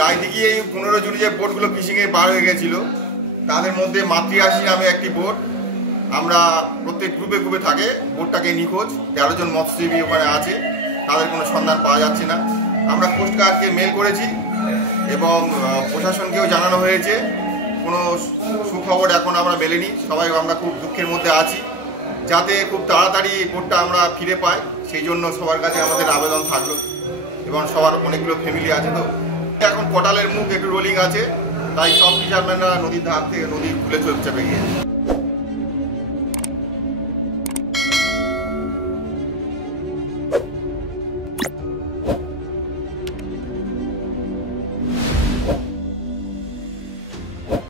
রায়দিঘি এই 15 জুন যে বোটগুলো ফিশিংয়ে বার হয়ে গেছিল তাদের মধ্যে মাতৃহাসি নামে একটি বোট, আমরা প্রত্যেক গ্রুপে গ্রুপে থাকে বোটটাকে নিখোঁজ। 13 জন মৎস্যজীবী ওখানে আছে, তাদের কোনো সন্ধান পাওয়া যাচ্ছে না। আমরা কোস্টগার্ডকে মেল করেছি এবং প্রশাসনকেও জানানো হয়েছে, কোনো সুখবর এখন আমরা মেলেনি। সবাই আমরা খুব দুঃখের মধ্যে আছি, যাতে খুব তাড়াতাড়ি বোটটা আমরা ফিরে পাই সেই জন্য সবার কাছে আমাদের আবেদন থাকলো। এবং সবার অনেকগুলো ফ্যামিলি আছে, তো এখন কোটালের মুখ একটু রোলিং আছে, তাই সব ফিশারম্যানরা নদীর ধার থেকে নদী খুলে চেপে গিয়েছে।